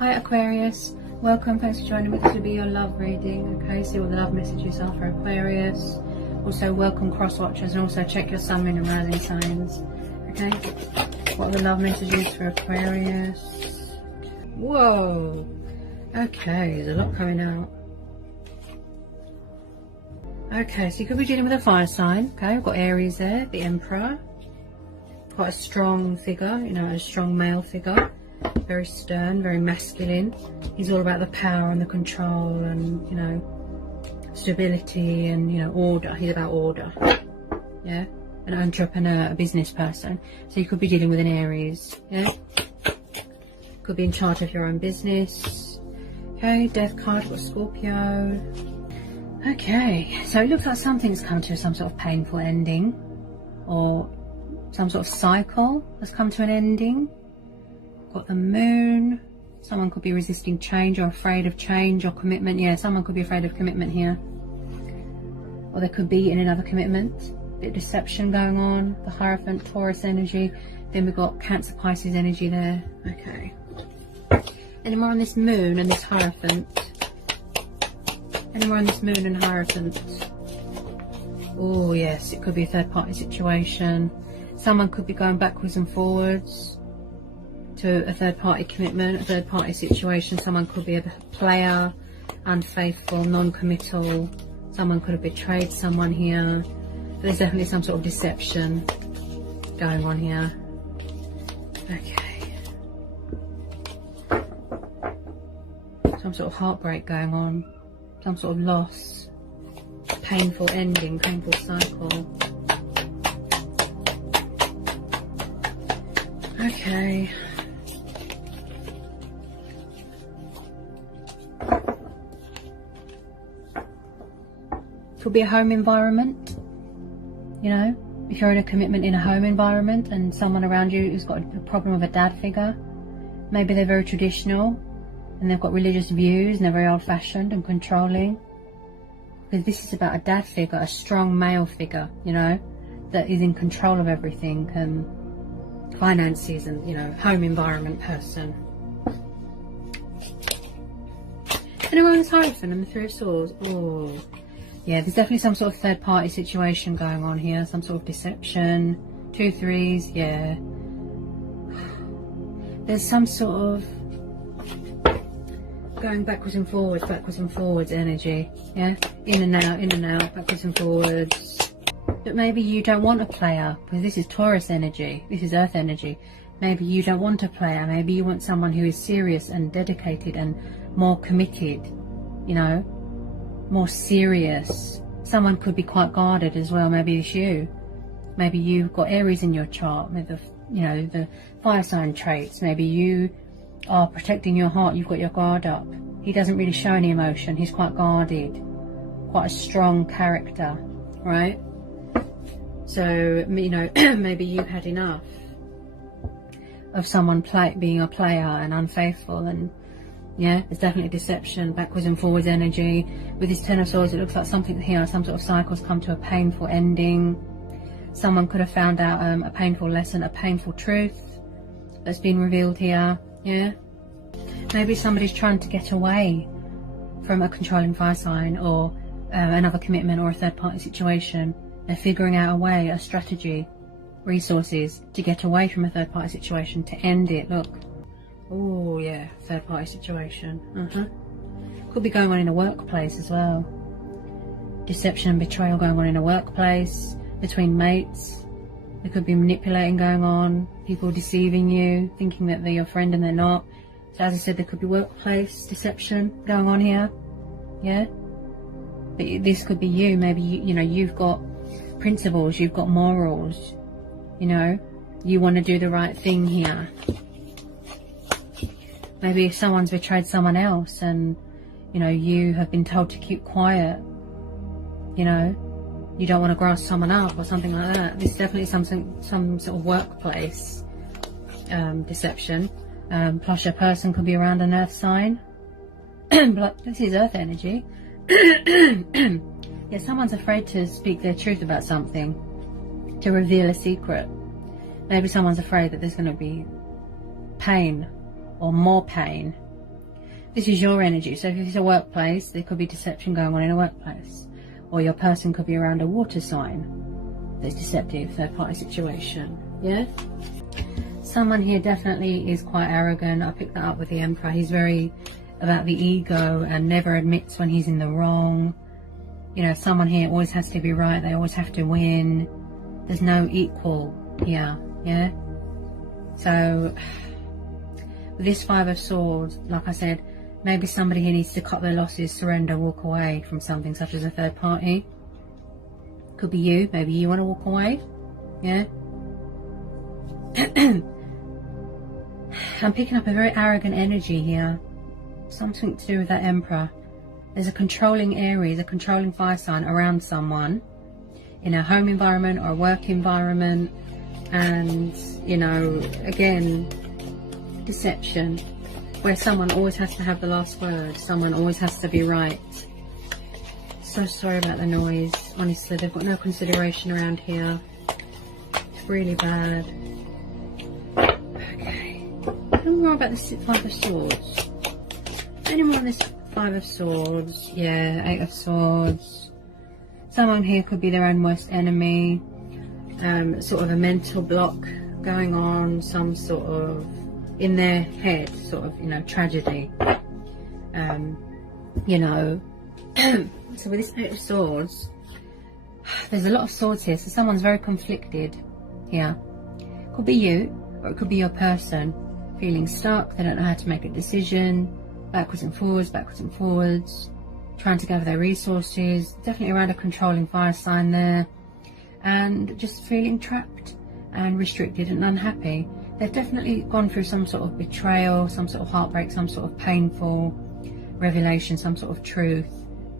Hi Aquarius, welcome, thanks for joining me. This will be your love reading, okay? See what the love messages are for Aquarius. Also welcome cross watchers, and also check your sun, moon and rising signs, okay? What are the love messages for Aquarius? Whoa, okay, there's a lot coming out. Okay, so you could be dealing with a fire sign, okay? We've got Aries there, the Emperor. Quite a strong figure, you know, a strong male figure. Very stern, very masculine. He's all about the power and the control and, you know, stability and, you know, order. He's about order. Yeah? An entrepreneur, a business person. So you could be dealing with an Aries. Yeah? Could be in charge of your own business. Okay, Death card for Scorpio. Okay, so it looks like something's come to some sort of painful ending. Or some sort of cycle has come to an ending. Got the Moon. Someone could be resisting change or afraid of change or commitment. Yeah, someone could be afraid of commitment here. Or they could be in another commitment. Bit of deception going on. The Hierophant, Taurus energy. Then we've got Cancer, Pisces energy there. Okay. Any more on this Moon and this Hierophant? Any more on this Moon and Hierophant? Oh yes, it could be a third party situation. Someone could be going backwards and forwards to a third party commitment, a third party situation. Someone could be a player, unfaithful, non-committal. Someone could have betrayed someone here. There's definitely some sort of deception going on here. Okay. Some sort of heartbreak going on. Some sort of loss. Painful ending, painful cycle. Okay. Could be a home environment, you know, if you're in a commitment in a home environment and someone around you who's got a problem with a dad figure. Maybe they're very traditional and they've got religious views and they're very old-fashioned and controlling. Because this is about a dad figure, a strong male figure, you know, that is in control of everything and finances and, you know, home environment person. Anyone who's Hierophant and the Three of Swords? Oh, yeah, there's definitely some sort of third party situation going on here, some sort of deception. 2 threes, yeah. There's some sort of going backwards and forwards energy, yeah? In and out, backwards and forwards. But maybe you don't want a player, because this is Taurus energy, this is Earth energy. Maybe you don't want a player, maybe you want someone who is serious and dedicated and more committed, you know, more serious. Someone could be quite guarded as well. Maybe it's you. Maybe you've got Aries in your chart, maybe you know, the fire sign traits. Maybe you are protecting your heart, you've got your guard up. He doesn't really show any emotion, he's quite guarded, quite a strong character, right? So, you know, maybe you've had enough of someone being a player and unfaithful. And yeah, there's definitely deception, backwards and forwards energy. With this Ten of Swords, it looks like something here, some sort of cycle's come to a painful ending. Someone could have found out a painful lesson, a painful truth that's been revealed here. Yeah, maybe somebody's trying to get away from a controlling fire sign or another commitment or a third party situation. They're figuring out a way, a strategy, resources to get away from a third party situation, to end it. Look. Oh yeah, third party situation. Could be going on in a workplace as well. Deception and betrayal going on in a workplace, between mates. There could be manipulating going on, people deceiving you, thinking that they're your friend and they're not. So as I said, there could be workplace deception going on here. Yeah? But this could be you. Maybe you know, you've got principles, you've got morals, you know, you want to do the right thing here. Maybe if someone's betrayed someone else and, you know, you have been told to keep quiet, you know, you don't want to grass someone up or something like that. This is definitely some sort of workplace deception. Plus your person could be around an earth sign. But this is earth energy. Yeah, someone's afraid to speak their truth about something, to reveal a secret. Maybe someone's afraid that there's going to be pain or more pain This is your energy. So if it's a workplace, there could be deception going on in a workplace. Or your person could be around a water sign. There's deceptive third party situation. Yeah? Someone here definitely is quite arrogant. I picked that up with the Emperor. He's very about the ego and never admits when he's in the wrong. You know, someone here always has to be right. They always have to win. There's no equal here. Yeah? So, with this Five of Swords, like I said, maybe somebody here needs to cut their losses, surrender, walk away from something such as a third party. Could be you. Maybe you want to walk away. Yeah? I'm picking up a very arrogant energy here. Something to do with that Emperor. There's a controlling Aries, a controlling fire sign around someone in a home environment or a work environment. And, you know, again, deception. Where someone always has to have the last word. Someone always has to be right. So sorry about the noise. Honestly, they've got no consideration around here. It's really bad. Okay. Any more about this Five of Swords? Any more on this Five of Swords? Yeah, Eight of Swords. Someone here could be their own worst enemy. Sort of a mental block going on. Some sort of, in their head, sort of, you know, tragedy. You know. So with this Eight of Swords, there's a lot of swords here. So someone's very conflicted here. Could be you, or it could be your person. Feeling stuck, they don't know how to make a decision. Backwards and forwards. Trying to gather their resources. Definitely around a controlling fire sign there. And just feeling trapped and restricted and unhappy. They've definitely gone through some sort of betrayal, some sort of heartbreak, some sort of painful revelation, some sort of truth.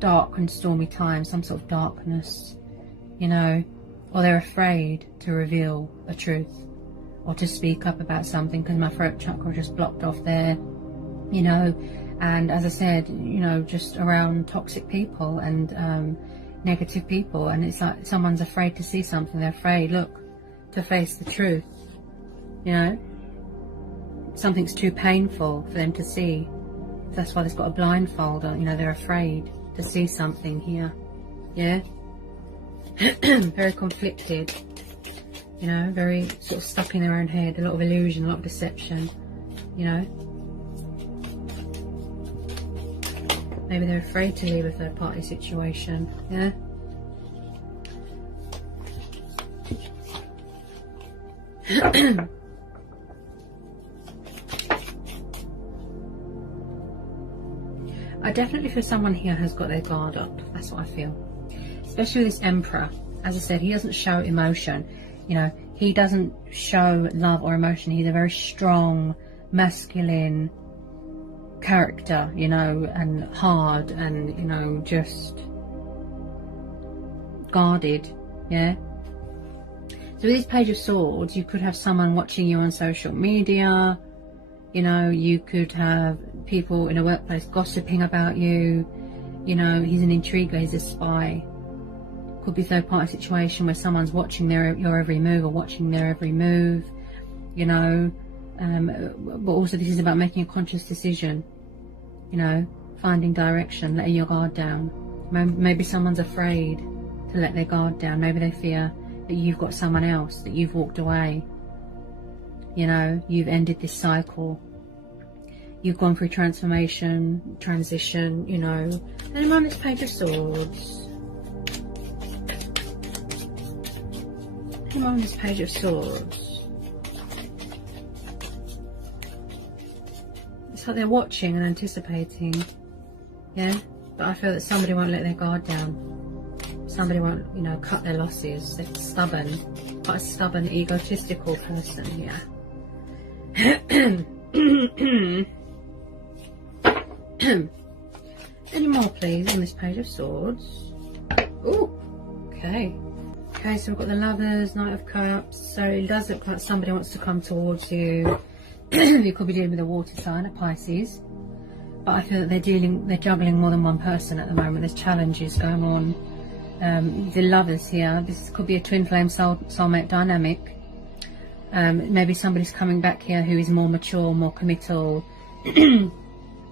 Dark and stormy times, some sort of darkness, you know. Or they're afraid to reveal a truth or to speak up about something because my throat chakra just blocked off there, you know. And as I said, you know, just around toxic people and negative people, and it's like someone's afraid to see something. They're afraid, look, to face the truth, you know. Something's too painful for them to see. That's why they've got a blindfold on, you know. They're afraid to see something here. Yeah. Very conflicted, you know, very sort of stuck in their own head. A lot of illusion, a lot of deception, you know. Maybe they're afraid to leave a third party situation. Yeah. I definitely feel someone here has got their guard up. That's what I feel. Especially with this Emperor. As I said, he doesn't show emotion. You know, he doesn't show love or emotion. He's a very strong, masculine character, you know, and hard and, you know, just guarded. Yeah. So with this Page of Swords, you could have someone watching you on social media. You know, you could have people in a workplace gossiping about you. You know, he's an intriguer, he's a spy. Could be third party situation where someone's watching your every move or watching their every move. You know, but also this is about making a conscious decision. You know, finding direction, letting your guard down. Maybe someone's afraid to let their guard down. Maybe they fear that you've got someone else, that you've walked away. You know, you've ended this cycle. You've gone through transformation, transition, you know. And I'm on this Page of Swords. I'm on this Page of Swords. It's like they're watching and anticipating. Yeah? But I feel that somebody won't let their guard down. Somebody won't, you know, cut their losses. They're stubborn. Quite a stubborn, egotistical person here. Any more, please, on this Page of Swords? Oh, okay. Okay, so we've got the Lovers, Knight of Cups. So it does look like somebody wants to come towards you. You could be dealing with a water sign, a Pisces. But I feel that they're juggling more than one person at the moment. There's challenges going on. The Lovers here, this could be a twin flame soulmate dynamic. Maybe somebody's coming back here who is more mature, more committal,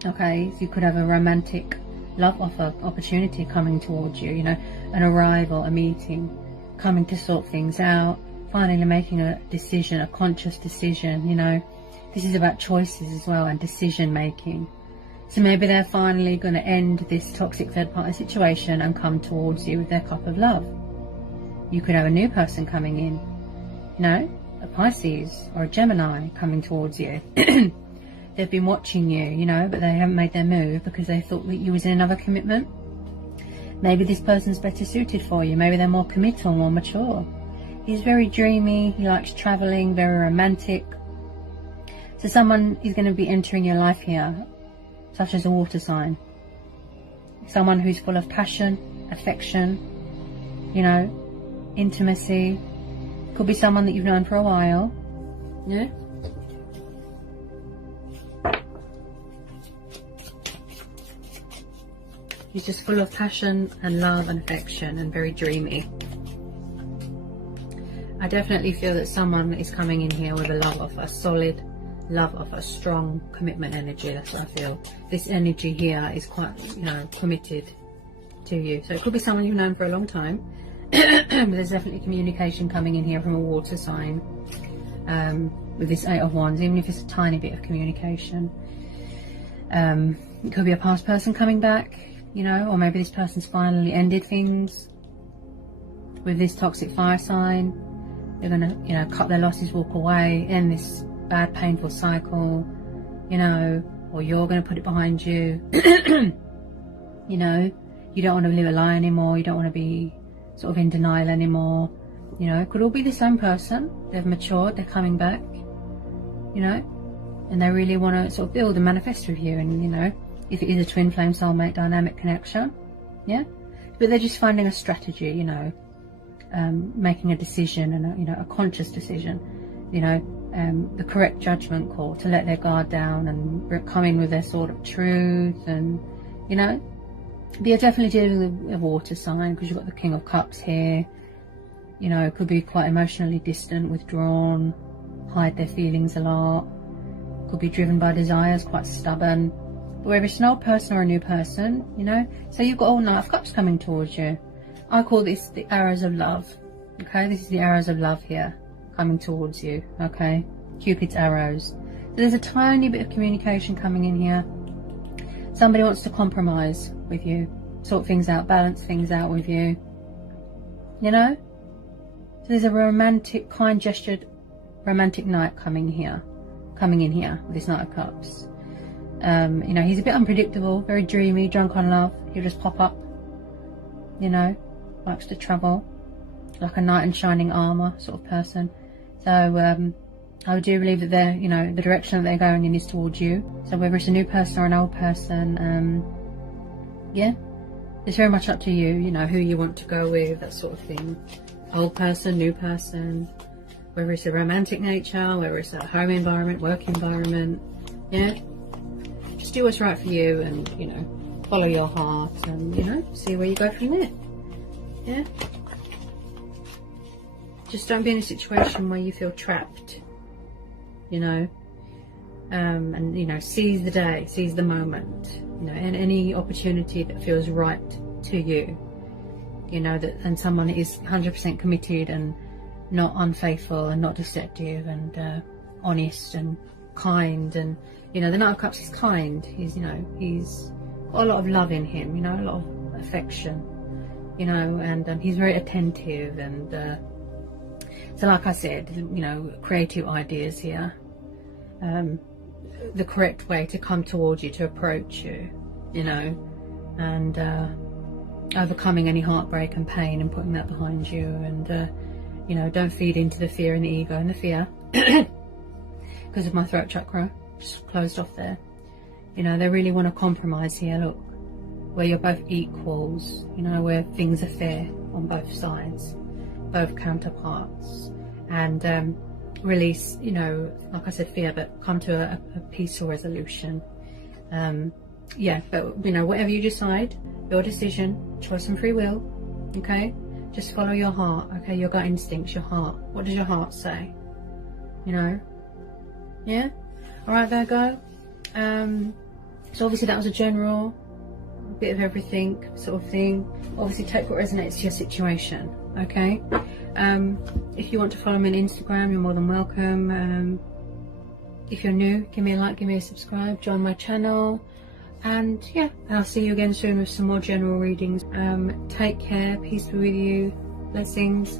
Okay, so you could have a romantic love offer opportunity coming towards you, you know, an arrival, a meeting, coming to sort things out, finally making a decision, a conscious decision, you know. This is about choices as well and decision making. So maybe they're finally going to end this toxic third party situation and come towards you with their cup of love. You could have a new person coming in, you know, a Pisces or a Gemini coming towards you. They've been watching you, you know, but they haven't made their move because they thought that you was in another commitment. Maybe this person's better suited for you. Maybe they're more committal, more mature. He's very dreamy. He likes traveling, very romantic. So someone is going to be entering your life here, such as a water sign. Someone who's full of passion, affection, you know, intimacy. Could be someone that you've known for a while. Yeah. He's just full of passion and love and affection and very dreamy. I definitely feel that someone is coming in here with a love offer, a solid love offer, strong commitment energy. That's what I feel. This energy here is quite, you know, committed to you. So it could be someone you've known for a long time. There's definitely communication coming in here from a water sign with this 8 of Wands, even if it's a tiny bit of communication. It could be a past person coming back, you know, or maybe this person's finally ended things with this toxic fire sign. They're gonna, you know, cut their losses, walk away, end this bad, painful cycle, you know, or you're gonna put it behind you. You know, you don't want to live a lie anymore. You don't want to be sort of in denial anymore. You know, it could all be the same person. They've matured, they're coming back, you know, and they really want to sort of build and manifest with you. And, you know, if it is a twin flame soulmate dynamic connection, yeah, but they're just finding a strategy, you know, making a decision and a, you know, a conscious decision, you know, the correct judgment call to let their guard down and come in with their sort of truth. And, you know, they're definitely dealing with a water sign because you've got the King of Cups here. You know, it could be quite emotionally distant, withdrawn, hide their feelings a lot, could be driven by desires, quite stubborn. But whether it's an old person or a new person, you know, so you've got all 9 of Cups coming towards you. I call this the arrows of love. Okay, this is the arrows of love here coming towards you. Okay, Cupid's arrows. So there's a tiny bit of communication coming in here. Somebody wants to compromise with you, sort things out, balance things out with you, you know. So there's a romantic, kind gestured romantic knight coming in here with this Knight of Cups. You know, he's a bit unpredictable, very dreamy, drunk on love. He'll just pop up, you know, likes to travel, like a knight in shining armor sort of person. So I do believe that they're, you know, the direction that they're going in is towards you. So whether it's a new person or an old person, yeah, it's very much up to you, you know, who you want to go with, that sort of thing. Old person, new person, whether it's a romantic nature, whether it's a home environment, work environment, yeah. Just do what's right for you and, you know, follow your heart and, you know, see where you go from there, yeah. Just don't be in a situation where you feel trapped, you know, and, you know, seize the day, seize the moment, you know, and any opportunity that feels right to you, you know, that, and someone is 100% committed and not unfaithful and not deceptive and honest and kind. And, you know, the Knight of Cups is kind. He's, you know, he's got a lot of love in him, you know, a lot of affection, you know, and he's very attentive. And so like I said, you know, creative ideas here, the correct way to come towards you, to approach you, you know, and overcoming any heartbreak and pain and putting that behind you. And you know, don't feed into the fear and the ego and the fear because of my throat chakra just closed off there. You know, they really want to compromise here, look, where you're both equals, you know, where things are fair on both sides, both counterparts, and release, you know, like I said, fear, but come to a peaceful resolution. Yeah, but, you know, whatever you decide, your decision, choice and free will, okay? Just follow your heart, okay? Your gut instincts, your heart. What does your heart say? You know? Yeah? Alright, Virgo. So obviously that was a general, bit of everything sort of thing. Obviously take what resonates to your situation, okay? If you want to follow me on Instagram, you're more than welcome. If you're new, give me a like, give me a subscribe, join my channel, and yeah, I'll see you again soon with some more general readings. Take care, peace be with you, blessings.